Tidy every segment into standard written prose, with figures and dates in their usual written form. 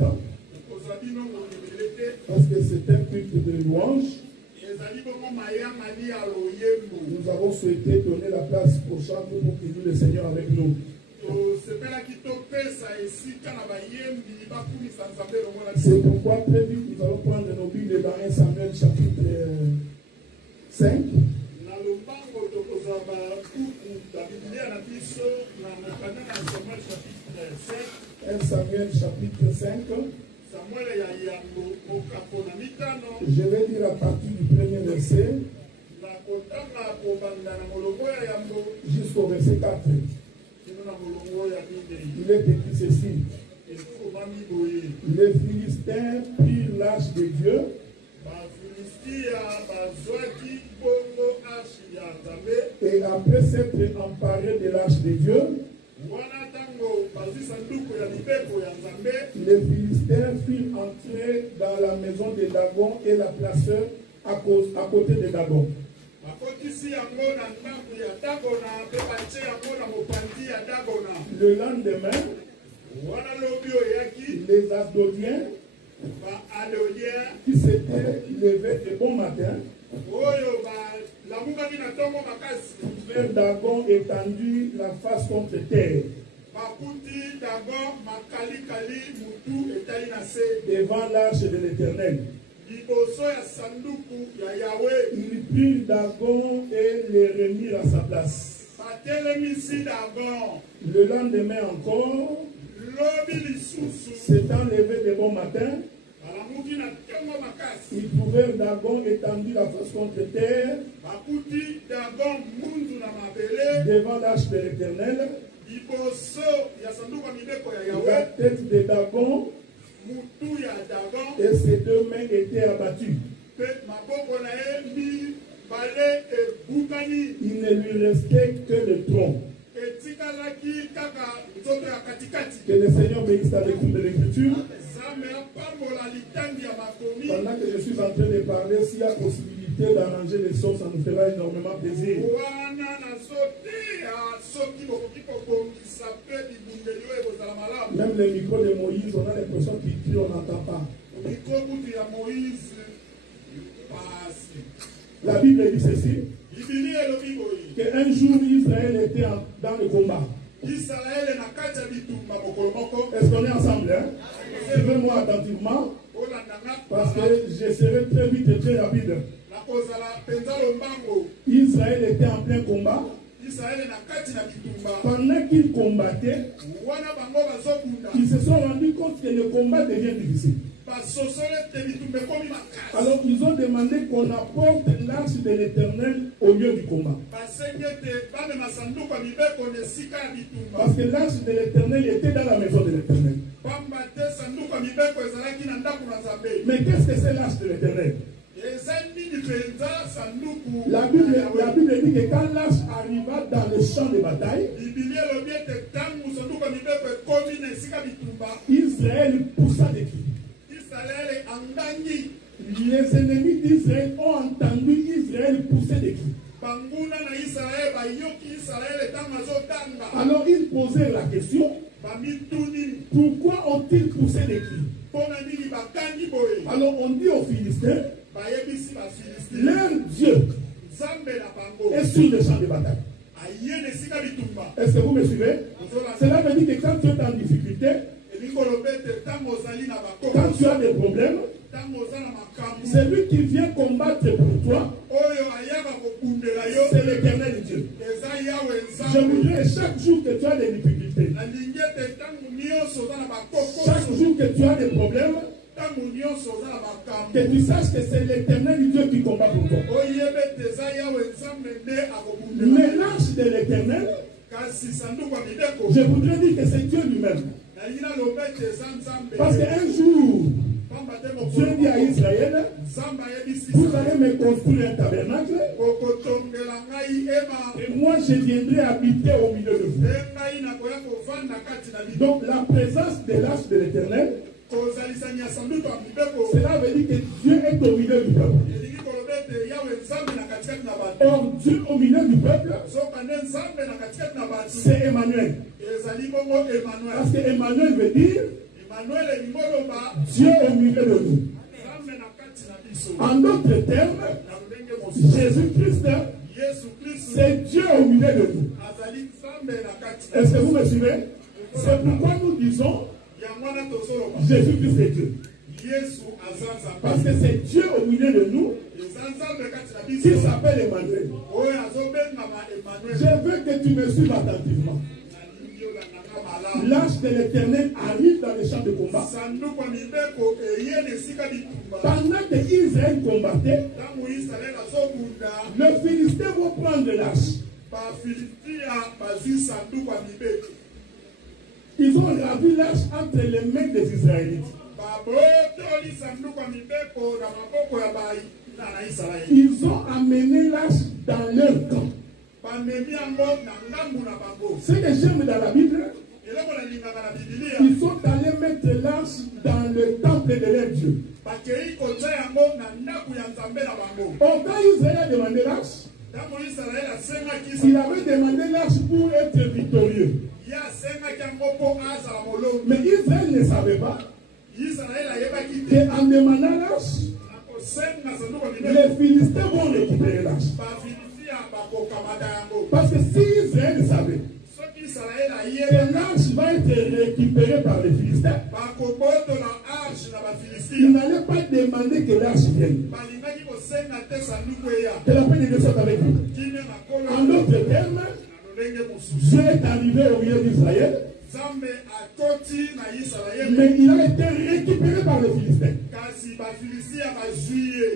temps. Parce que c'est un culte de louange. Nous avons souhaité donner la place au chant pour qu'il loue le Seigneur avec nous. C'est pourquoi très vite nous allons prendre nos Bibles dans 1 Samuel chapitre 5. 1 Samuel chapitre 5. Je vais lire à partir du premier verset jusqu'au verset 4. Il est écrit ceci. Les Philistins prirent l'arche de Dieu et après s'être emparés de l'arche de Dieu, les Philistins firent entrer dans la maison de Dagon et la placèrent à côté de Dagon. Le lendemain, les Asdodiens qui s'étaient levés de bon matin, vers Dagon étendu la face contre terre, devant l'arche de l'Éternel. Ils prirent Dagon et les remirent à sa place. Le lendemain encore, s'étant levé de bon matin, ils trouvèrent Dagon étendu la face contre terre, devant l'arche de l'Éternel. La tête de Dagon et ses deux mains étaient abattues. Il ne lui restait que le tronc. Que le Seigneur bénisse la lecture de l'Écriture. Pendant que je suis en train de parler, s'il y a possibilité d'arranger les sons, ça nous fera énormément plaisir. Même les micros de Moïse, on a l'impression qu'il crie, on n'entend pas. La Bible dit ceci, qu'un jour Israël était dans le combat. Est-ce qu'on est ensemble, hein? Suivez-moi attentivement, parce que je serai très vite et très rapide. Israël était en plein combat. Pendant qu'ils combattaient, ils se sont rendus compte que le combat devient difficile. Alors ils ont demandé qu'on apporte l'arche de l'Éternel au lieu du combat. Parce que l'arche de l'Éternel était dans la maison de l'Éternel. Mais qu'est-ce que c'est l'arche de l'Éternel? La Bible dit que quand l'arche arriva dans le champ de bataille, Israël poussa des cris. Les ennemis d'Israël ont entendu Israël pousser des cris. Alors ils posèrent la question, pourquoi ont-ils poussé des cris? Alors on dit aux Philistins, leur Dieu est sur le champ de bataille. Est-ce que vous me suivez? Cela veut dire que quand tu es en difficulté, quand tu as des problèmes, celui qui vient combattre pour toi, c'est l'Éternel Dieu. Je voudrais chaque jour que tu as des difficultés, chaque jour que tu as des problèmes, que tu saches que c'est l'Éternel Dieu qui combat pour toi. Mais l'arche de l'Éternel, je voudrais dire que c'est Dieu lui-même. Parce qu'un jour, Dieu dit à Israël, vous allez me construire un tabernacle et moi je viendrai habiter au milieu de vous. Donc la présence de l'arche de l'Éternel, cela veut dire que Dieu est au milieu du peuple. Or Dieu au milieu du peuple, c'est Emmanuel. Parce que Emmanuel veut dire Dieu au milieu de nous. En d'autres termes, Jésus-Christ, c'est Dieu au milieu de nous. Est-ce que vous me suivez? C'est pourquoi nous disons Jésus-Christ est Dieu. Parce que c'est Dieu au milieu de nous qui s'appelle Emmanuel. Je veux que tu me suives attentivement. L'ange de l'Éternel arrive dans les champs de combat. Pendant que Israël combattait, les Philistins vont prendre l'arche. Ils ont ravi l'arche entre les mains des Israélites. Ils ont amené l'arche dans leur camp. Ce que j'aime dans la Bible, ils sont allés mettre l'arche dans le temple de leur Dieu. Quand Israël a demandé l'arche, il avait demandé l'arche pour être victorieux. Mais Israël ne savait pas qu'en demandant l'arche, les Philistins vont récupérer l'arche. Parce que si Israël savait que l'arche va être récupérée par les Philistins, il n'allait pas demander que l'arche vienne. C'est la peine de Dieu soit avec vous. En d'autres termes, Dieu est arrivé au milieu d'Israël, mais il a été récupéré par les Philistins.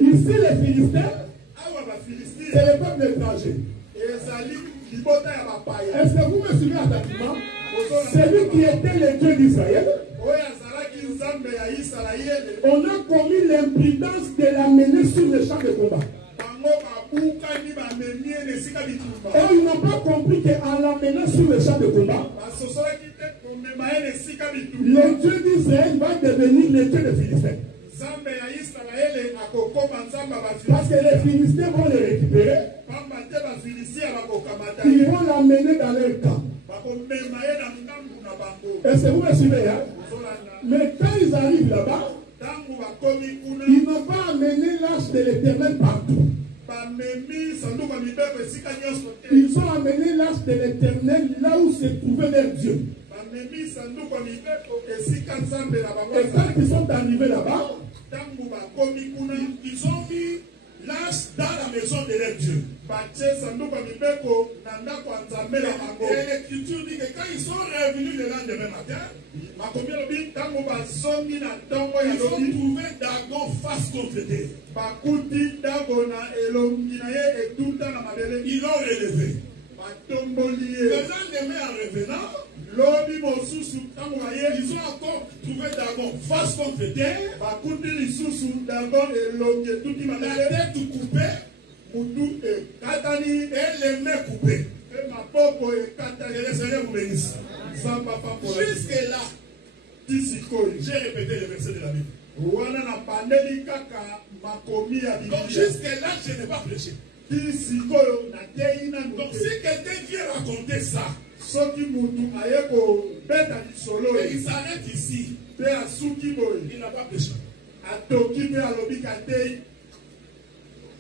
Ici, les Philistins, c'est le peuple étranger. Est-ce que vous me suivez attentivement? Celui qui était le Dieu d'Israël, on a commis l'imprudence de l'amener sur le champ de combat. Et ils n'ont pas compris qu'en l'amenant sur le champ de combat, le Dieu d'Israël va devenir le Dieu des Philistins. Parce que les Philistins vont les récupérer. Ils vont l'amener dans leur camp. Est-ce que vous me suivez, hein? Mais quand ils arrivent là-bas, ils n'ont pas amené l'arche de l'Éternel partout. Ils ont amené l'arche de l'Éternel là où se trouvait leur Dieu. Et quand ils sont arrivés là-bas, ils ont mis l'arche dans la maison de leur Dieu. Et l'Écriture dit que quand ils sont revenus le lendemain matin, ils ont trouvé Dagon face contre terre. Ils l'ont relevé. Le lendemain en revenant, ils ont encore trouvé Dagon face contre terre. La tête coupée et les mains coupées. Que le Seigneur vous bénisse. Jusque là, j'ai répété le verset de la Bible. Donc jusque là, je n'ai pas prêché. Donc si quelqu'un vient raconter ça, et il s'arrête ici, il n'a pas prêché.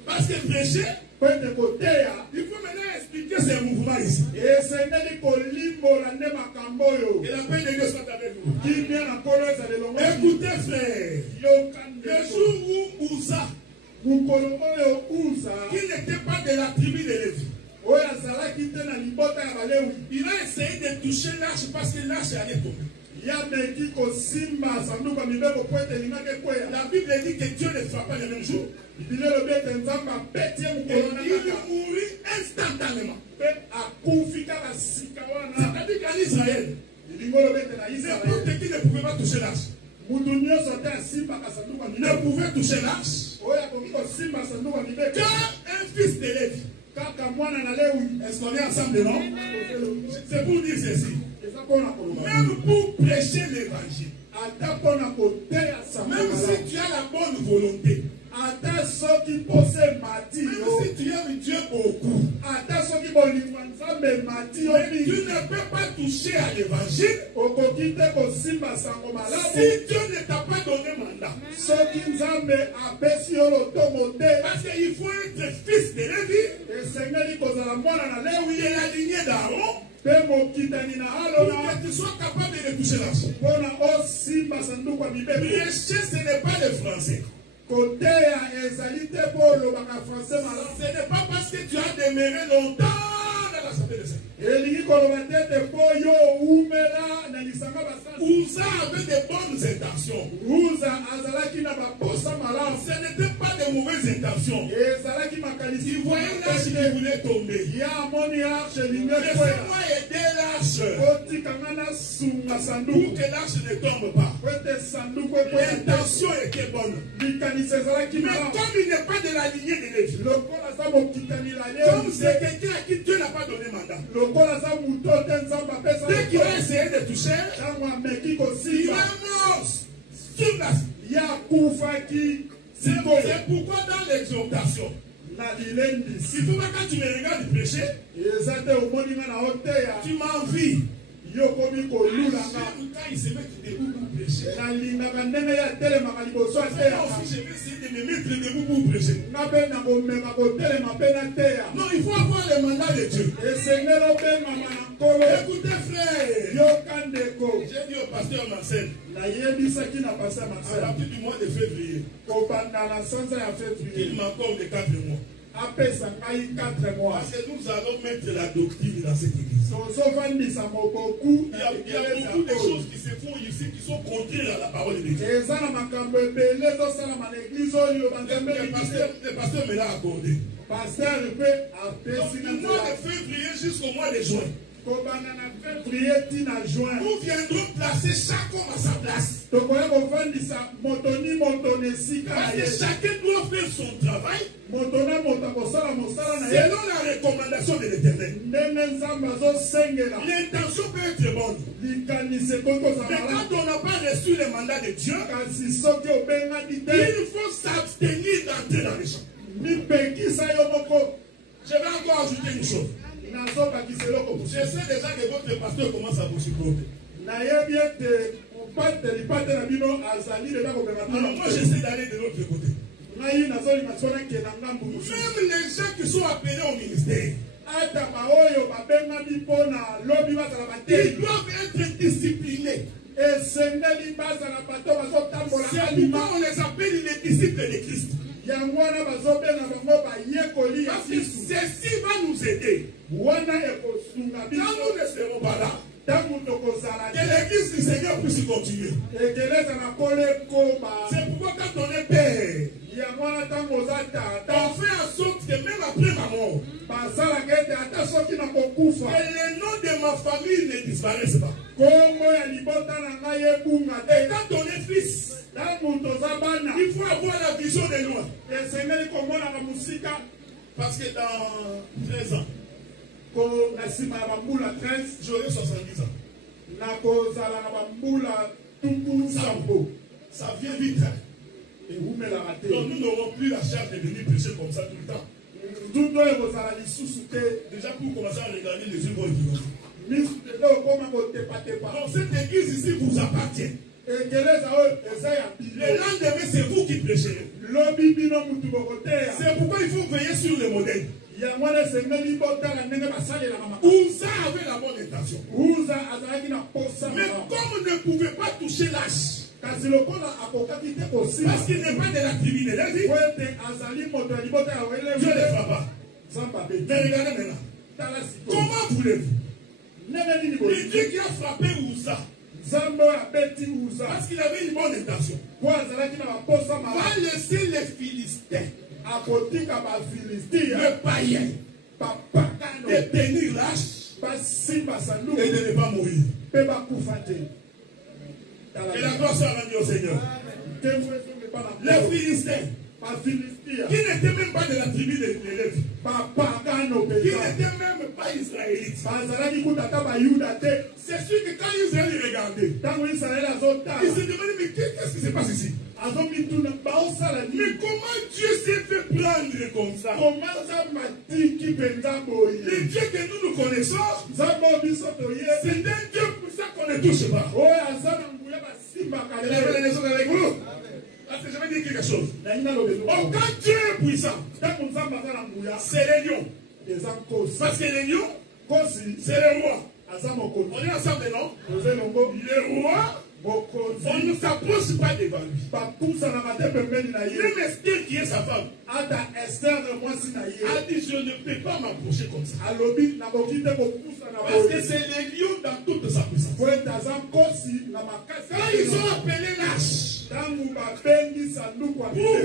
Parce que prêcher, il faut maintenant expliquer ces mouvements ici. Et la paix de Dieu soit avec vous. Écoutez frère, le jour où Uza, qui n'était pas de la tribu de Lévi, il a essayé de toucher l'arche parce que l'arche allait tomber. La Bible dit que Dieu ne frappa le même jour. Et il mourut instantanément. C'est-à-dire qu'en Israël, n'importe qui ne pouvait pas toucher l'arche. Ne pouvait toucher l'arche qu'un fils de Lévi. Est-ce qu'on est ensemble, non? C'est pour dire ceci. Même pour prêcher l'évangile, même si tu as la bonne volonté, si tu aimes Dieu beaucoup, tu ne peux pas toucher à l'évangile si Dieu ne t'a pas donné mandat. Parce qu'il faut être fils de Lévi, de la lignée d'Aaron, pour que tu sois capable de toucher l'argent. Prêcher, ce n'est pas le français. Ce n'est pas parce que tu as demeuré longtemps dans l'Assemblée de Dieu. Uza avait de bonnes intentions. Ce n'était pas de mauvaises intentions. Il voyait l'arche qui voulait tomber. Laissez-moi aider l'arche pour que l'arche ne tombe pas. L'intention était bonne. Mais comme il n'est pas de la lignée de Lévi, comme c'est quelqu'un à qui Dieu n'a pas donné mandat, dès qu'il a essayé de toucher, il est mort sur place. C'est pourquoi dans l'exhortation, il ne faut pas quand tu me regardes prêcher, tu m'envies. Quand il se met debout pour prêcher, moi aussi je vais essayer de me mettre debout pour prêcher. Non, il faut avoir le mandat de Dieu. Écoutez frère, j'ai dit au pasteur Marcel, à partir du mois de février, il m'accorde 4 mois. Parce que nous allons mettre la doctrine dans cette église. Il y a beaucoup de choses qui se font ici qui sont contraires à la parole de Dieu. Le pasteur me l'a accordé. Du mois de février jusqu'au mois de juin, nous viendrons placer chaque homme à sa place. Parce que chacun doit faire son travail selon la recommandation de l'Éternel. L'intention peut être bonne. Mais quand on n'a pas reçu le mandat de Dieu, il faut s'abstenir d'entrer dans les champs. Je vais encore ajouter une chose. Je sais déjà que votre pasteur commence à vous supporter. Alors moi j'essaie d'aller de l'autre côté. Même les gens qui sont appelés au ministère, ils doivent être disciplinés. C'est pourquoi on les appelle les disciples de Christ. Parce que ceci va nous aider. Quand nous ne serons pas là, que l'église du Seigneur puisse continuer. C'est pourquoi quand on est père, on fait en sorte que même après ma mort, que le nom de ma famille ne disparaisse pas. Et quand on est fils, il faut avoir la vision de loin. Parce que dans 13 ans, j'aurai 70 ans. Ça vient vite. Donc nous n'aurons plus la charge de venir prêcher comme ça tout le temps. Déjà pour commencer à regarder les yeux. Donc cette église ici vous appartient. Le lendemain, c'est vous qui prêchez. C'est pourquoi il faut veiller sur le modèle. Uza avait la bonne intention. Mais comme on ne pouvait pas toucher l'âge, parce qu'il n'est pas de la tribu de Lévi, Dieu ne le fera pas. Mais regardez maintenant. Comment voulez-vous? Le Dieu qui a frappé Uza, parce qu'il avait une bonne intention, va laisser les Philistins, le païen, de tenir l'âge et de ne pas mourir. Et la gloire soit rendue au Seigneur. Les Philistins, qui n'était même pas de la tribu de Lévi, qui n'était même pas israélite. C'est sûr que quand Israël regardait, il se demandait, mais qu'est-ce qui se passe ici? Mais comment Dieu s'est fait prendre comme ça? Le Dieu que nous connaissons, c'est un Dieu pour ça qu'on ne touche pas. Avec vous. Parce que je vais dire quelque chose. Oh, quand Dieu est puissant, c'est les lions. Parce que les lions, c'est les rois. On est ensemble, non? Les rois, on ne s'approche pas devant lui. Même Esther qui est sa femme a dit, je ne peux pas m'approcher comme ça. Parce que c'est les lions dans toute sa puissance. Quand ils ont appelé lâche pour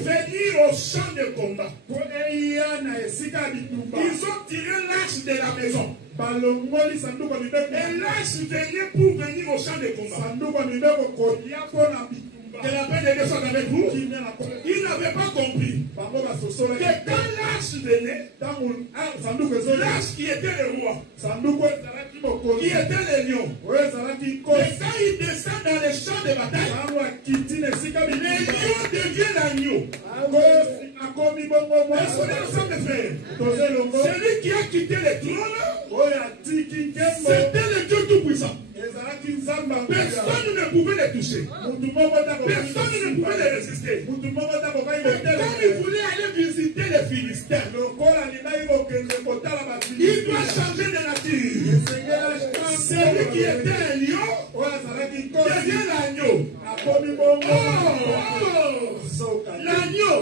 venir au champ de combat, ils ont tiré l'âge de la maison. Et l'âge venait pour venir au champ de combat. Que la paix de Dieu soit avec vous. Ils n'avaient pas compris que quand l'âge venait, l'âge qui était le roi, qui était le lion, et quand il descend dans les champs de bataille, les lions deviennent l'agneau. Est-ce qu'on est ensemble, frères? Celui qui a quitté le trône, c'était le Dieu Tout-Puissant. Personne ne pouvait les toucher. Personne ne pouvait les résister. Et comme il voulait aller visiter les Philistins, il doit changer de nature. Celui qui était un lion devient l'agneau. L'agneau,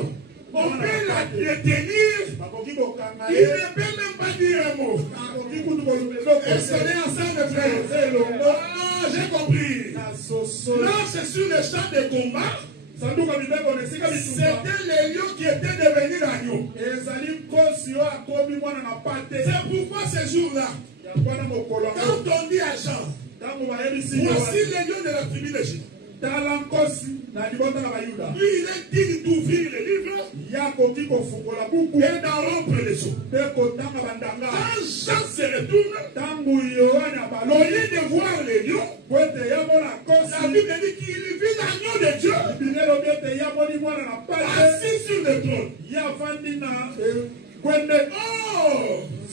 on peut la détenir. Il ne peut même pas dire un mot. Est-ce qu'on est ensemble, frère? Ah, j'ai compris. Là, c'est sur le champ de combat. C'était les lions qui étaient devenus l'agneau. C'est pourquoi ce jour-là, quand on dit à Jean, voici les lions de la tribu d'Égypte. Lui, il est digne d'ouvrir le livre et d'en rompre les sceaux. Quand Jean se retourne, au lieu de voir les lions, la Bible dit qu'il vit l'agneau de Dieu assis sur le trône.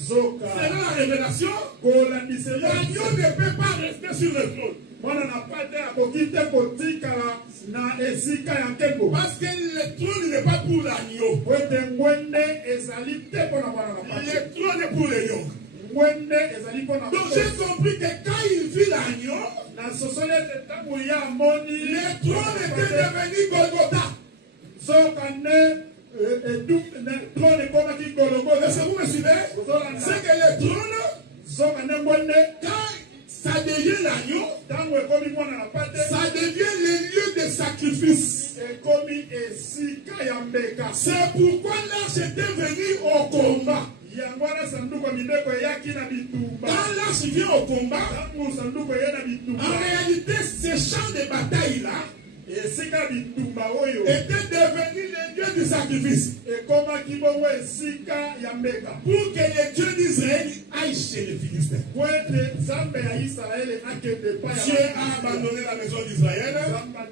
C'est là la révélation. L'agneau ne peut pas rester sur le trône. Parce que le trône n'est pas pour l'agneau. Le trône est pour les lions. Donc j'ai compris que quand il vit l'agneau, le trône était devenu Golgotha. Est-ce que vous me suivez? C'est que le trône, quand ça devient l'agneau, ça devient le lieu de sacrifice. C'est pourquoi l'arche était venue au combat. Quand l'arche vient au combat, en réalité, ces champs de bataille-là était devenu le lieu du sacrifice. Pour que les dieux d'Israël aillent chez les Philistins. Dieu a abandonné la maison d'Israël.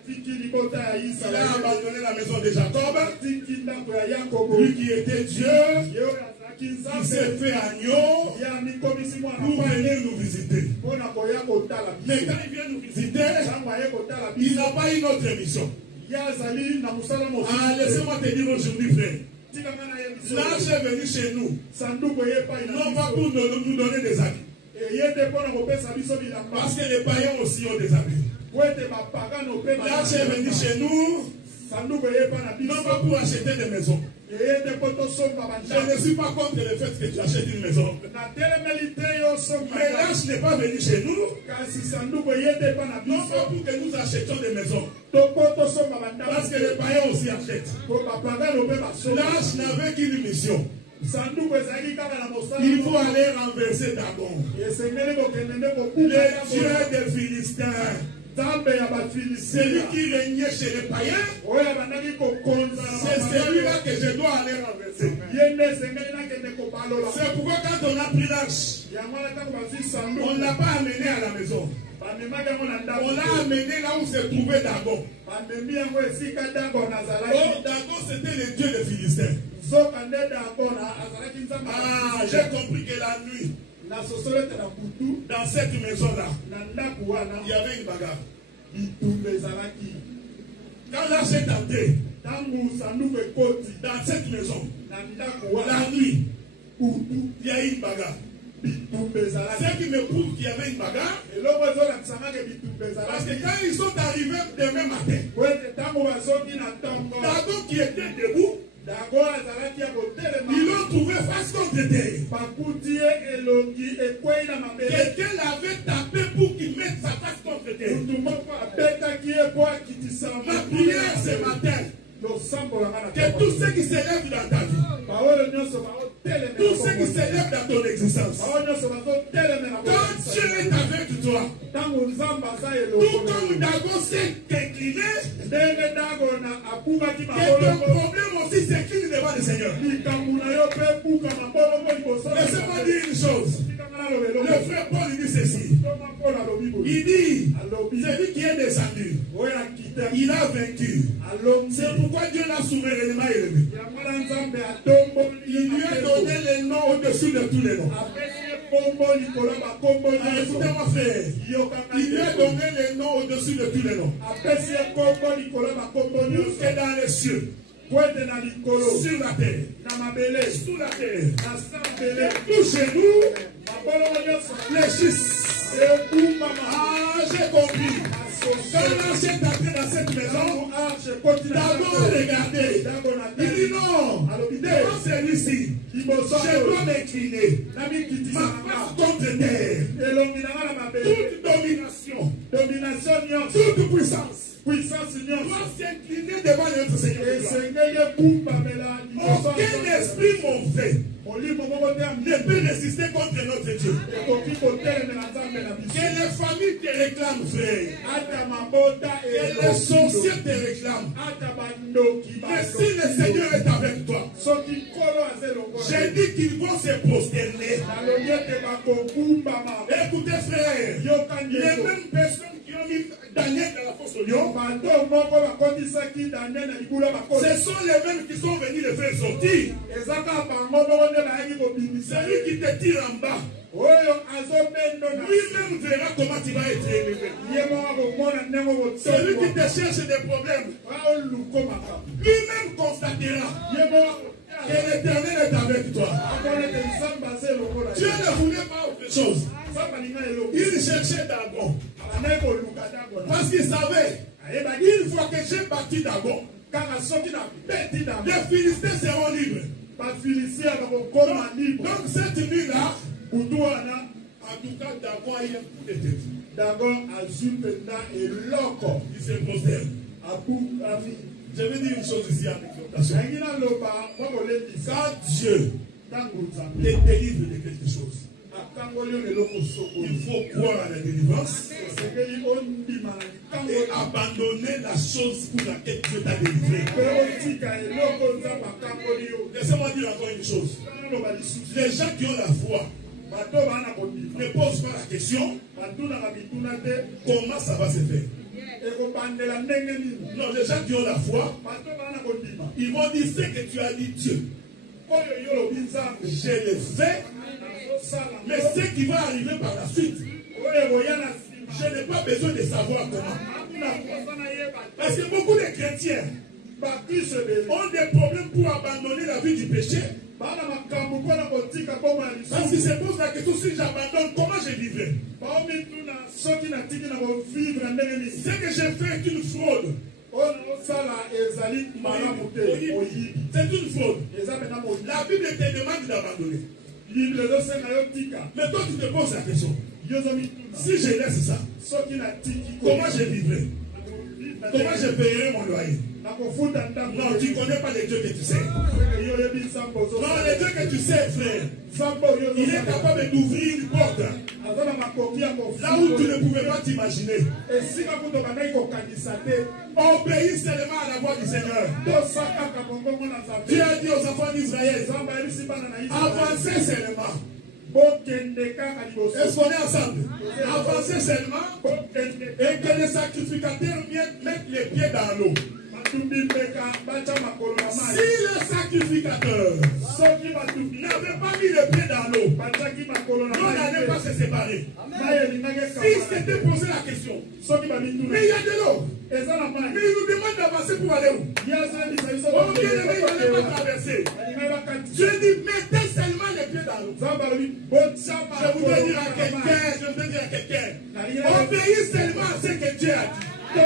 Il a abandonné la maison de Jacob. Lui qui était Dieu, il s'est fait agneau pour venir nous visiter. Mais quand il vient nous visiter, il n'a pas une autre mission. Ah, laissez-moi te dire aujourd'hui, frère. L'arche est venu chez nous, non pas pour nous donner des habits. Parce que les païens aussi ont des habits. L'arche est venu chez nous, non pas pour acheter des maisons. Je ne suis pas contre le fait que tu achètes une maison. Mais l'arche n'est pas venu chez nous, non pas pour que nous achetions des maisons. Parce que les païens aussi achètent. L'arche n'avait qu'une mission. Il faut aller renverser Dagon, le dieu des Philistins. Celui qui régnait chez les païens, c'est celui-là que je dois aller renverser. C'est pourquoi quand on a pris l'arche, on ne l'a pas amené à la maison. On l'a amené là où se trouvait Dagon. Oh, Dagon, c'était le dieu des Philistins. Ah, j'ai compris que la nuit, dans cette maison-là, il y avait une bagarre. Quand l'arche est entrée dans cette maison, la nuit, il y a eu une bagarre. Ce qui me prouve qu'il y avait une bagarre, parce que quand ils sont arrivés demain matin, Dagon qui était debout, ils l'ont trouvé face contre terre. Quelqu'un l'avait tapé pour qu'il mette sa face contre terre. Ma prière ce matin, que tous ceux qui s'élèvent dans ta vie, tous ceux qui s'élèvent dans ton existence, quand Dieu est avec toi, tout comme Dagon s'est incliné, que ton problème aussi s'incline devant le Seigneur. Laissez-moi dire une chose. Le frère Paul dit ceci. Il dit, celui qui est descendu, il a vaincu. C'est pourquoi Dieu l'a souverainement élevé. Il lui a donné les noms au-dessus de tous les noms. Écoutez-moi frère, il lui a donné les noms au-dessus de tous les noms. Jusque dans les cieux, sur la terre, sous la terre, tout chez nous, les schistes. Ah, j'ai compris. Quand l'arche est entré dans cette maison, d'abord regardez. Il dit non, devant celui-ci, je dois m'incliner. Ma face contre terre. Toute domination, toute puissance doit s'incliner devant notre Seigneur. Aucun esprit mauvais ne peut résister contre notre Dieu. Que les familles te réclament, frère. Que les sorciers te réclament. Mais si le Seigneur est avec toi, j'ai dit qu'ils vont se prosterner. Écoutez, frère, les mêmes personnes qui ont mis Daniel dans la fosse au lion, ce sont les mêmes qui sont venus le faire sortir. Celui qui te tire en bas, lui-même verra comment tu vas être élevé. Celui qui te cherche des problèmes, lui-même constatera que l'Éternel est avec toi. Dieu ne voulait pas autre chose. Il cherchait Dagon. Parce qu'il savait, une fois que j'ai battu Dagon, les Philistins seront libres. Donc cette nuit-là, en tout cas, Dagon a eu un coup de tête. Il se prosterne. Je vais dire une chose ici en exhortation. Quand Dieu te délivre de quelque chose, il faut croire à la délivrance et abandonner la chose pour laquelle Dieu t'a délivré. Laissez-moi dire encore une chose. Les gens qui ont la foi ne posent pas la question comment ça va se faire. Non, les gens qui ont la foi, ils vont dire ce que tu as dit Dieu. Je le fais, mais ce qui va arriver par la suite, je n'ai pas besoin de savoir comment. Parce que beaucoup de chrétiens ont des problèmes pour abandonner la vie du péché. Parce qu'ils se posent la question, si j'abandonne, comment je vivrai? Ce que je fais est une fraude. C'est une fraude. La Bible te demande d'abandonner. Mais toi tu te poses la question, si je laisse ça, comment je vivrai? Comment je payerai mon loyer? Non, tu ne connais pas les dieux que tu sais. Non, les dieux que tu sais, frère, il est capable d'ouvrir une porte là où tu ne pouvais pas t'imaginer. Obéis seulement à la voix du Seigneur. Dieu a dit aux enfants d'Israël, avancez seulement. Est-ce qu'on est ensemble? Avancez seulement et que les sacrificateurs mettent les pieds dans l'eau. Si le sacrificateur n'avait pas mis les pieds dans l'eau, on n'allait pas se séparer. Si c'était posé la question, mais il y a de l'eau, mais il nous demande d'avancer pour aller où? Oh bien aimé, il n'allait pas traverser. Je dis, mettez seulement les pieds dans l'eau. Je voudrais dire à quelqu'un, obéis seulement à ce que Dieu a dit. Je te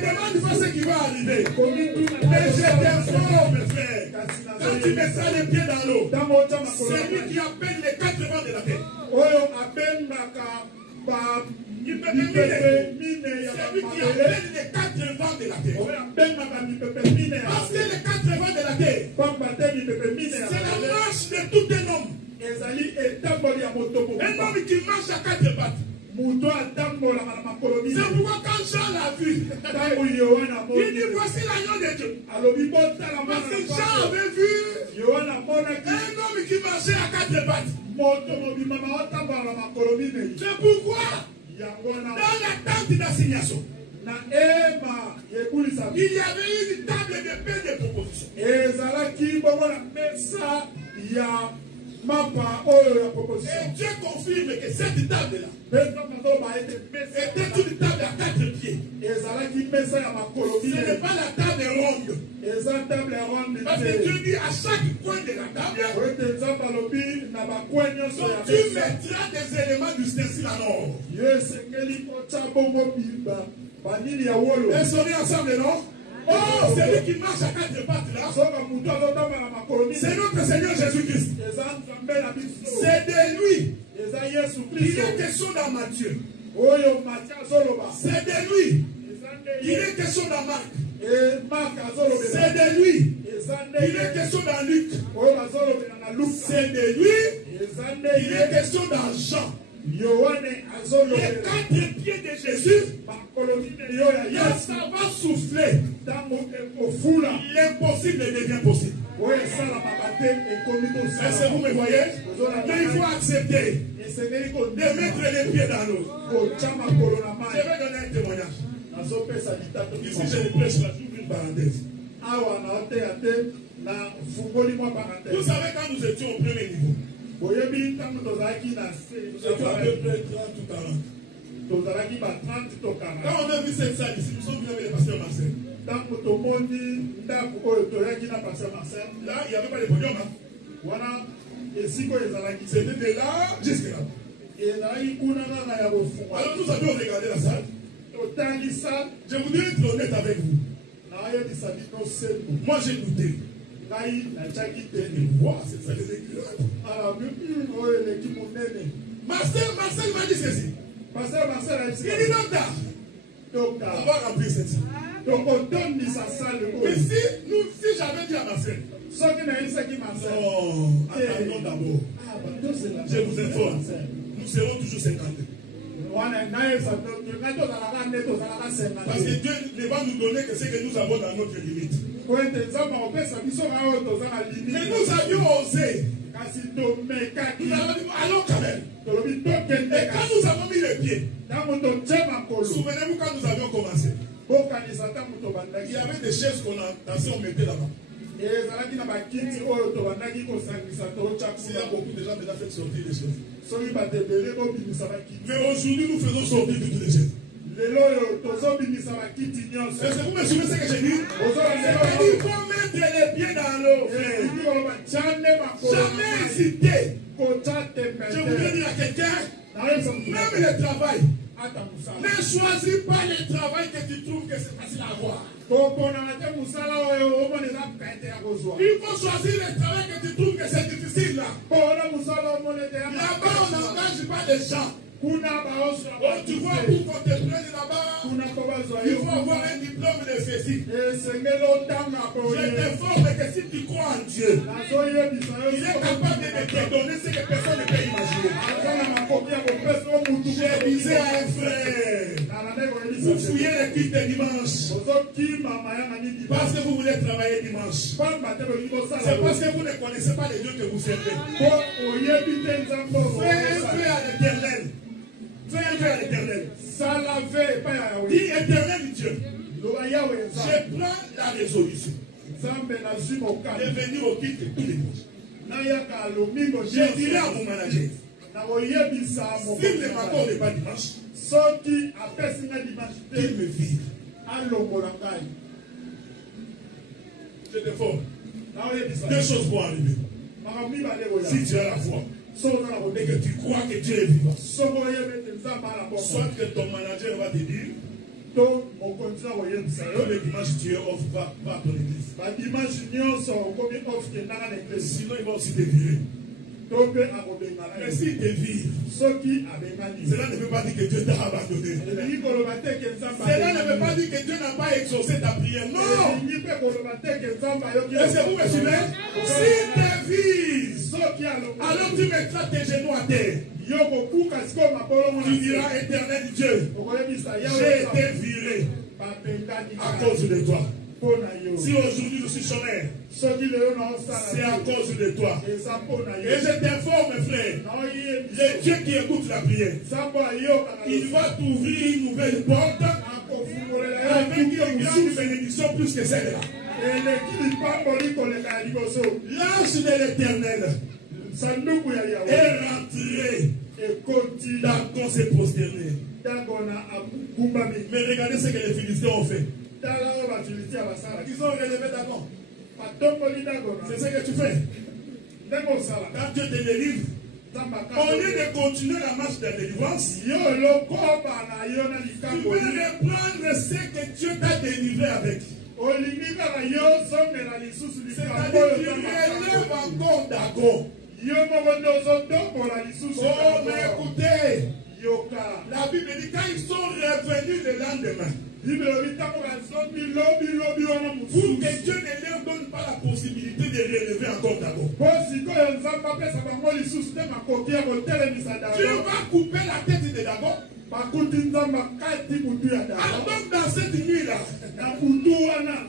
demande pas ce qui va arriver. Mais je t'informe, frère. Quand tu mettras les pieds dans l'eau, c'est lui qui appelle les 4 vents de la terre. C'est lui qui appelle les 4 vents de la terre. Parce que les 4 vents de la terre, c'est la marche de tout un homme. Un homme qui marche à 4 pattes. C'est pourquoi quand Jean l'a vu, il dit voici l'agneau de Dieu. Parce que Jean avait vu un homme qui marchait à 4 pattes. C'est pourquoi dans la tente d'assignation, il y avait une table de paix de proposition. Et Dieu confirme que cette table-là était une table à 4 pieds. Ce n'est pas la table ronde. Parce que Dieu dit à chaque coin de la table, donc tu mettras des éléments d'ustensile à l'or. Est-ce qu'on est ensemble, non? Oh, c'est lui qui marche à 4 pattes là. C'est notre Seigneur Jésus-Christ. C'est de lui. Il est question dans Matthieu. C'est de lui. Il est question dans Marc. C'est de lui. Il est question dans Luc. C'est de lui. Il est question dans Jean. Les 4 pieds de Jésus, quand ça va souffler, l'impossible devient possible. Est-ce que vous me voyez? Mais il faut accepter de mettre les pieds dans l'eau. Je vais donner un témoignage. Ici, je le prêche là, j'ouvre une parenthèse. Vous savez, quand nous étions au premier niveau, nous étions à peu près 30 ou 40. Quand on a vu cette salle ici, nous sommes venus avec le pasteur Marcel. Là, il n'y avait pas de podium. C'était de là jusqu'à là. Alors nous avions regardé la salle. Je voudrais être honnête avec vous. Moi j'ai douté. Marcel m'a dit ceci. Il dit non, on va remplir cette salle. Mais si j'avais dit à Marcel, non, attendons d'abord. Je vous informe, nous serons toujours 50. Parce que Dieu ne va nous donner que ce que nous avons dans notre limite. Mais nous avions osé. Nous avons dit, allons quand même. Et quand nous avons mis les pieds, souvenez-vous quand nous avions commencé, il y avait des chaises qu'on a tassées, on mettait là-bas. Il y a beaucoup de gens qui ont déjà fait sortir les chaises. Mais aujourd'hui, nous faisons sortir toutes les chaises. Est-ce que vous me suivez ce que j'ai dit? Il faut mettre les pieds dans l'eau. Jamais hésiter. Je voudrais dire à quelqu'un, même le travail, ne choisis pas le travail que tu trouves que c'est facile à avoir. Il faut choisir le travail que tu trouves que c'est difficile là. Là-bas, on n'engage pas des gens. tu vois, pour qu'on te prenne là-bas, il faut avoir un diplôme de ceci. Je t'informe que si tu crois en Dieu, il est capable de te donner ce que personne ne peut imaginer. Je disais à un frère, vous fouillez les cultes de dimanche parce que vous voulez travailler dimanche. C'est parce que vous ne connaissez pas les dieux que vous servez. Fais un feu à l'éternel. Fais un feu à l'éternel. Dis éternel Dieu. Je prends la résolution de venir au culte tous les dimanches. Je dirai à mon manager, s'il ne m'accorde pas dimanche, qu'il me vire. Je te forme. Deux choses vont arriver. Si tu as la foi et que tu crois que Dieu est vivant, soit que ton manager va te dire que le dimanche tu es off, va à ton église. Sinon il va aussi te virer. Mais s'il te vire, cela ne veut pas dire que Dieu t'a abandonné. Cela ne veut pas dire que Dieu n'a pas exaucé ta prière. Non. Est-ce que vous me suivez? S'il te vire, alors tu mettras tes genoux à terre. Tu diras éternel Dieu, j'ai été viré à cause de toi. Si aujourd'hui je suis chômeur, c'est à cause de toi. Et je t'informe, frère, le Dieu qui écoute la prière, il va t'ouvrir une nouvelle porte avec une grande bénédiction plus que celle-là. L'ange de l'Éternel est rentré dans ton se prosterner. Mais regardez ce que les Philistins ont fait. Ils ont relevé Dagon. C'est ce que tu fais. Quand Dieu te délivre, au lieu de continuer la marche de délivrance, tu peux reprendre ce que Dieu t'a délivré avec. C'est-à-dire que tu relèves encore Dagon. Oh, mais écoutez, la Bible dit quand ils sont revenus le lendemain, pour que Dieu ne leur donne pas la possibilité de relever encore Dagon, Dieu va couper la tête de Dagon. Alors donc dans cette nuit-là,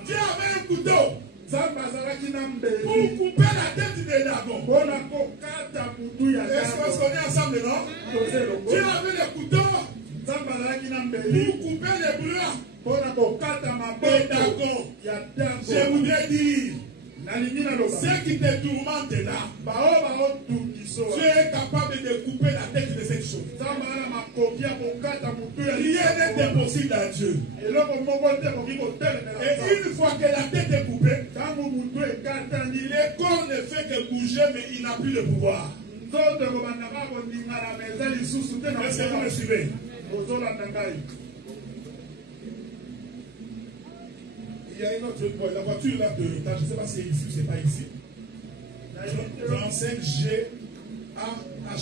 Dieu avait un couteau pour couper la tête de Dagon. Est-ce qu'on est ensemble, non? Dieu avait le couteau pour couper les bras de Dagon. Je voudrais dire, ce qui te tourmente là, tu es capable de couper la tête de cette chose. Rien n'est impossible à Dieu. Et une fois que la tête est coupée, le corps ne fait que bouger, mais il n'a plus de pouvoir. Est-ce que vous me suivez? Il y a une autre la voiture là de l'État, je ne sais pas si c'est ici ou c'est pas ici. 35GAH,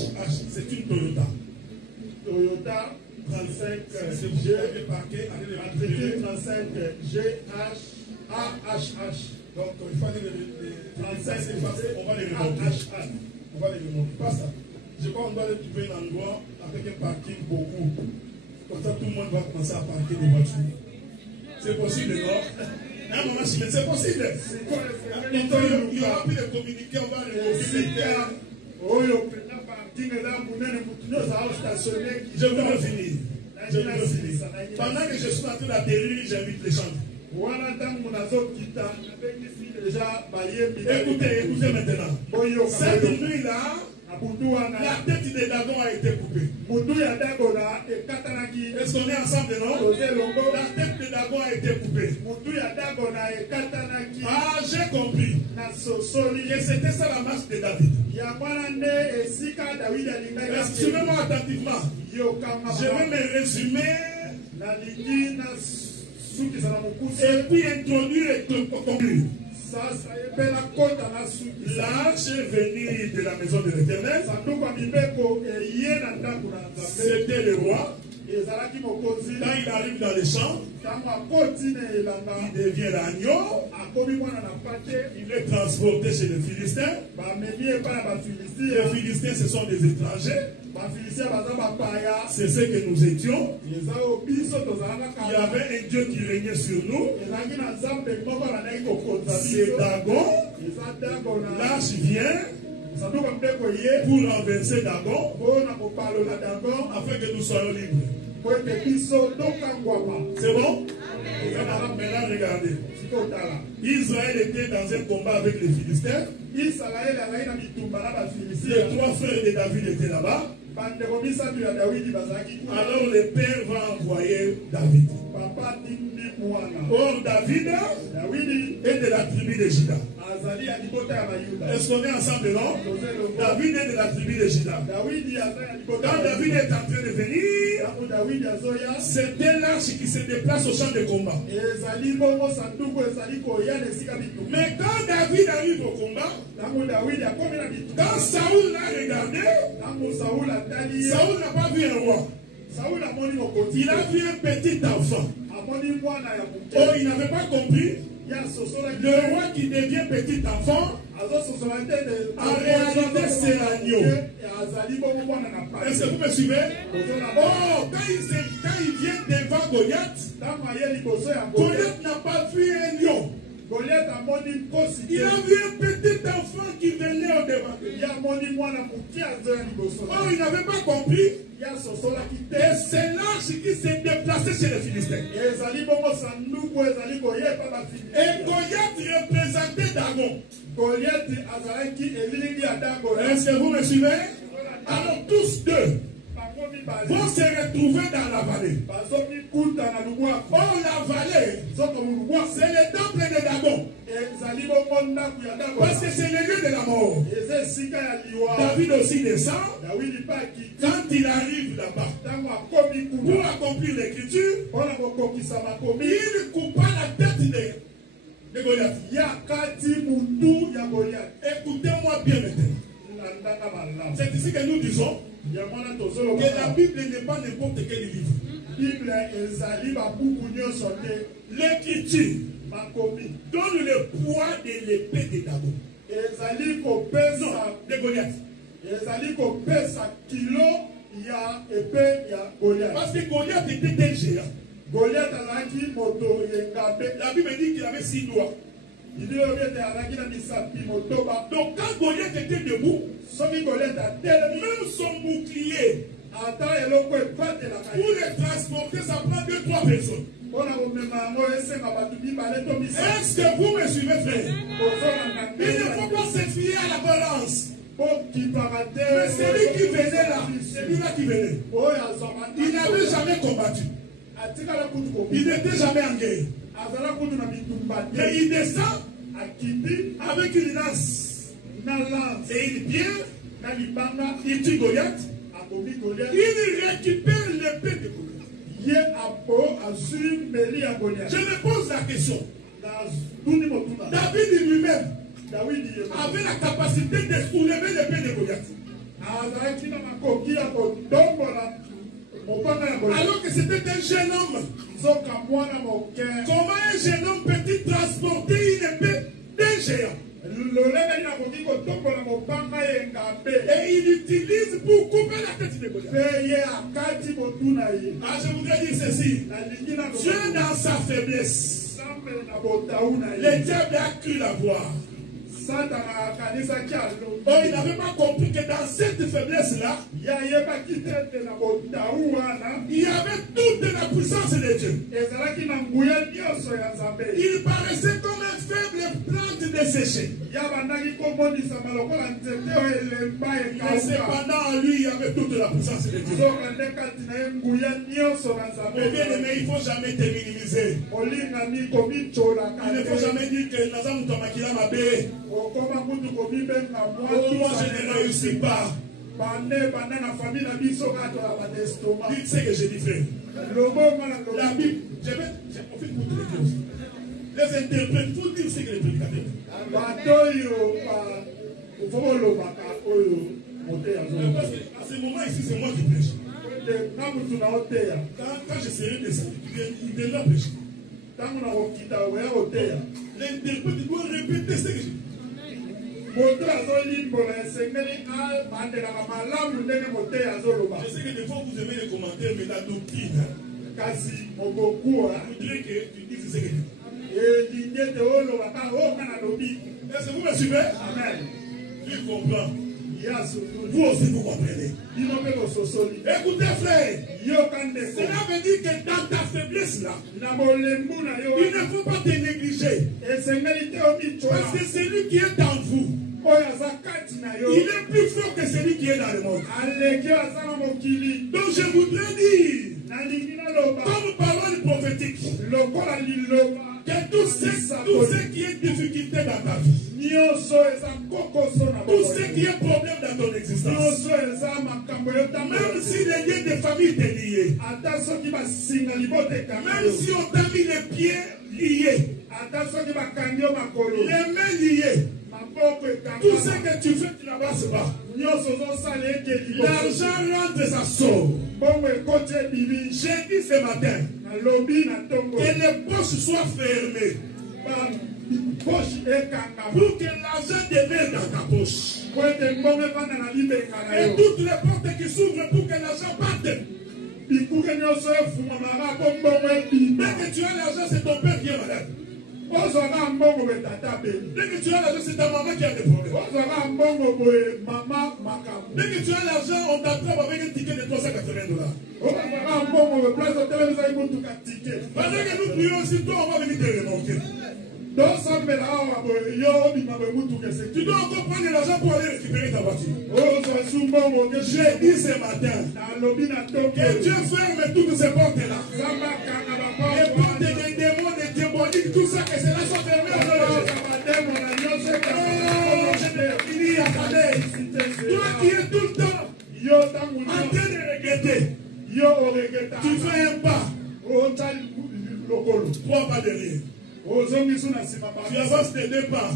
c'est une Toyota. Toyota 35G parqué, 35GAH. Donc il faut aller les 35, on va les remonter. On va les remonter. Pas ça. Je crois qu'on doit les trouver un endroit avec un parking beaucoup. Comme ça tout le monde va commencer à parquer des voitures. C'est possible, non? Un moment, c'est possible. Il y aura plus de communiquer, on va le communiquer. Je veux finir. Pendant que je suis en train d'atterrir, j'invite les chants. Écoutez maintenant. Cette nuit-là, la tête de Dagon a été coupée. Est-ce qu'on est ensemble, non? La tête de Dagon a été coupée. Ah, j'ai compris. Et c'était ça la marche de David. Suivez-moi attentivement. Je vais me résumer et puis introduire et conclure. L'arche est venue de la maison de l'Éternel. C'était le roi. Quand il arrive dans les champs, il devient l'agneau. Il est transporté chez les Philistins. Les Philistins, ce sont des étrangers. C'est ce que nous étions. Il y avait un Dieu qui régnait sur nous. C'est Dagon. L'arche vient pour renverser Dagon, afin que nous soyons libres. C'est bon? Maintenant, regardez. Israël était dans un combat avec les Philistins. Les trois frères de David étaient là-bas. Alors le père va envoyer David. Or David est de la tribu de Juda. Est-ce qu'on est ensemble, non? David est de la tribu de Juda. Quand David est en train de venir, c'était l'arche qui se déplace au champ de combat. Mais quand David arrive au combat, quand Saoul l'a regardé, Saoul n'a pas vu un roi. Il a vu un petit enfant. Oh, il n'avait pas compris. Le roi qui devient petit enfant, en réalité c'est l'agneau. Est-ce que vous me suivez? Oh, quand il vient devant Goliath, Goliath n'a pas vu un lion. Il a vu un petit enfant qui venait au devant. Oh, il n'avait pas compris. Et c'est l'arche qui s'est déplacée chez les Philistins. Et Goliath représentait Dagon. Est-ce que vous me suivez? Alors tous deux vont se retrouver dans la vallée. Oh, la vallée, c'est le temple de Dagon. Parce que c'est le lieu de la mort. David aussi descend. Quand il arrive là-bas, pour accomplir l'écriture, il coupa la tête de Goliath. Écoutez-moi bien maintenant. C'est ici que nous disons que la Bible n'est pas n'importe quel livre. L'écriture donne le poids de l'épée de Dagon. Non, de Goliath. Parce que Goliath était un géant. La Bible dit qu'il avait 6 doigts. Donc quand Goliath était debout, même son bouclier, pour le transporter, ça prend 2-3 personnes. Est-ce que vous me suivez, frère? Il ne faut pas se fier à l'apparence. Mais celui qui venait là, celui-là qui venait, il n'avait jamais combattu. Il n'était jamais en guerre. Mais il descend avec une lance. Et il vient, il tue Goliath. Il récupère l'épée de Goliath. Je me pose la question. David lui-même avait la capacité de soulever l'épée de Goliath. Alors que c'était un jeune homme. Comment un jeune homme peut-il transporter une épée d'un géant? Et il utilise pour couper la tête de Goliath. Ah, je voudrais dire ceci. Dieu dans sa faiblesse, le diable a cru la voir. Oh, il n'avait pas compris que dans cette faiblesse-là, il y avait toute la puissance de Dieu. Il paraissait comme un faible plante desséchée. Mais cependant, en lui, il y avait toute la puissance de Dieu. Mais bien aimé, il ne faut jamais te minimiser. Il ne faut jamais dire que Nazam Tomakila m'a bé. Oh, moi je ne réussis pas. Dites ce que je dis, frère. La Bible, je vais profiter pour te le dire. Les interprètes, il faut dire ce que les prédicateurs. Parce qu'à ce moment ici, c'est moi qui prêche. Quand je serai descendu, il viendra prêcher. L'interprète doit répéter ce que je dis. Je sais que des fois vous aimez les commentaires, mais la doctrine, vous voudrez que tu dises ce que je dis. Est-ce que vous me suivez? Amen. Tu comprends. Vous aussi vous comprenez. Écoutez frère, cela veut dire que dans ta faiblesse là, il ne faut pas te négliger. Parce que celui qui est en vous, il est plus fort que celui qui est dans le monde. Donc je voudrais dire, comme parole prophétique, que tout ce qui est difficulté dans ta vie, tout ce qui est problème dans ton existence, même si les liens de famille t'est lié, même si on t'a mis les pieds liés, les mains liées, tout ce que tu fais, tu n'avances pas. L'argent rentre sa sort. J'ai dit ce matin que les poches soient fermées pour que l'argent demeure dans ta poche. Et toutes les portes qui s'ouvrent pour que l'argent parte. Dès que tu as l'argent, c'est ton père qui est malade. Dès que tu as l'argent, c'est ta maman qui a des problèmes. Dès que tu as l'argent, on t'attrape avec un ticket de $380. Pendant que nous prions aussi, toi, on va venir te remonter. Tu dois encore prendre l'argent pour aller récupérer ta voiture. J'ai dit ce matin que Dieu ferme toutes ces portes-là. Les portes des démons, des diaboliques, tout ça, que cela soit fermé au nom de Jésus. Toi qui es tout le temps en train de regretter, tu fais un pas, 3 pas derrière. Tu avances de 2 pas,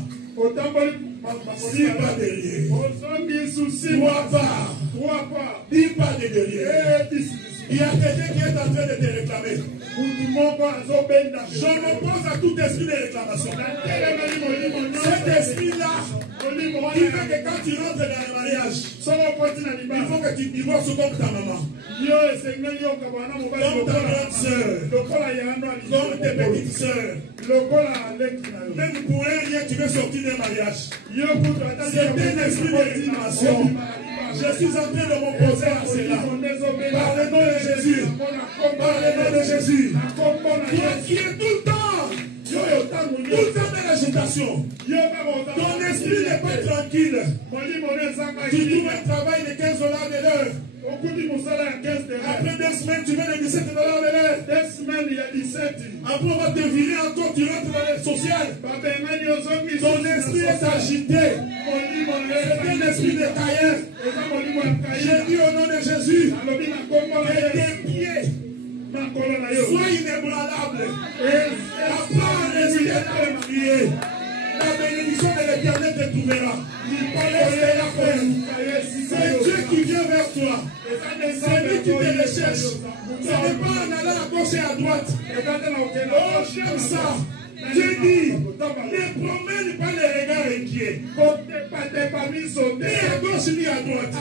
6 pas derrière, 3 pas, 10 pas de derrière. Il y a quelqu'un qui est en train de te réclamer. Je m'oppose à tout esprit de réclamation. Cet esprit-là, qui fait que quand tu rentres dans le mariage, il faut que tu divorces comme ta maman, comme ta grande soeur, comme tes petites soeurs. Même pour un rien, tu veux sortir d'un mariage. C'est un esprit de réclamation. Je suis en train de m'opposer à cela. Par le nom de Jésus. Par le nom de Jésus. Toi qui es tout le temps dans l'agitation. Ton esprit n'est pas tranquille. Tu trouves un travail de $15 de l'heure. Après 2 semaines, tu veux les $17 de l'heure. Après, on va te virer encore, tu rentres dans le social. Ton esprit est agité. C'est un esprit de Caïn. J'ai dit au nom de Jésus que tes pieds soient inébranlables. Apprends à rester là et prier. La bénédiction de l'Éternel te trouvera. C'est Dieu qui vient vers toi. C'est lui qui te recherche. Ce n'est pas en allant à gauche et à droite. Oh, j'aime ça. Dieu dit, ne promène pas les regards inquiets. Ni à gauche ni à droite.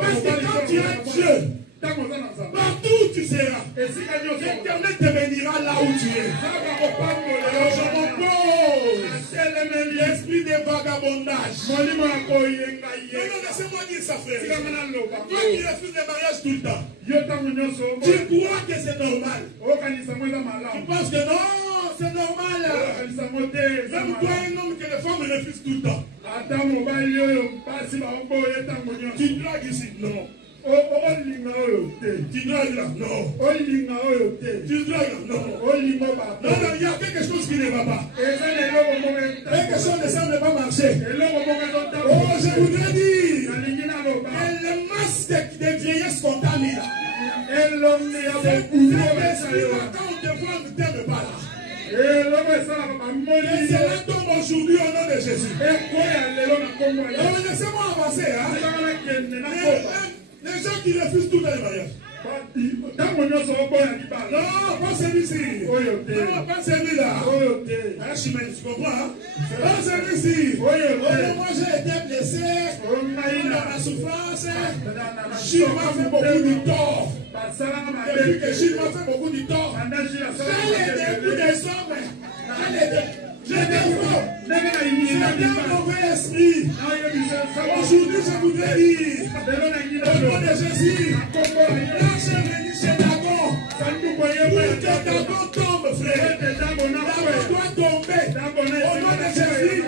Parce que quand tu as Dieu, partout où tu seras, l'Éternel te bénira là où tu es. Alors je m'oppose l'esprit de vagabondage. Non, laissez-moi dire ça, frère. Toi qui refuses le mariage tout le temps, tu crois que c'est normal. Tu penses que non, c'est normal. Même toi, un homme que les femmes refusent tout le temps. Tu dragues ici, non. Tu dragues là, non. Tu dragues là, non. Non, il y a quelque chose qui ne va pas. Quelque chose ne semble pas marcher. Oh, je voudrais dire que le masque de vieillesse qu'on t'a mis là, c'est l'esprit là, quand on te voit, ne t'aime pas là. Et cela tombe aujourd'hui au nom de Jésus. Laissez-moi avancer. Les gens qui refusent tout dans les mariages. Non, pas celui-ci. Non, pas celui-là. Tu comprends? Pas celui-ci. Moi, j'ai été blessé dans la souffrance. Chine m'a fait beaucoup de tort. Depuis que Chine m'a fait beaucoup de tort, j'ai beaucoup des hommes. J'ai des fois. C'est un mauvais esprit. Aujourd'hui, je voudrais dire, au nom de Jésus, là, j'ai venu chez Dagon. Pour que Dagon tombe, frère. Dagon doit tomber. Au nom de Jésus,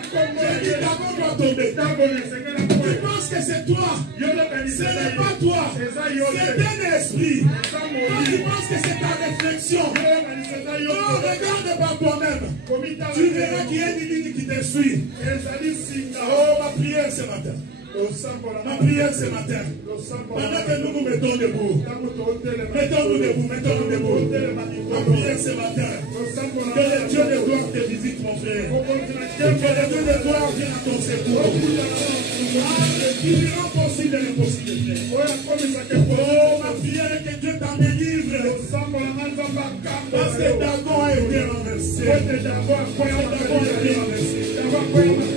j'ai dit Dagon doit tomber. Tu penses que c'est toi. Ce n'est pas toi. C'est un esprit. Tu penses que c'est ta réflexion. Non, regarde par toi-même. Tu verras qu'il y a une limite qui te suit. Oh, ma prière ce matin. Ma prière ce matin. Pendant que nous nous mettons debout. Mettons-nous debout. Mettons-nous debout. Ma prière ce matin. Que le Dieu de gloire te visite, mon frère. Que le Dieu de gloire vienne à ton secours. Il rend possible l'impossible. Oh, ma prière est que Dieu t'en délivre. Parce que Dagon a été renversé. Dagon a été renversé.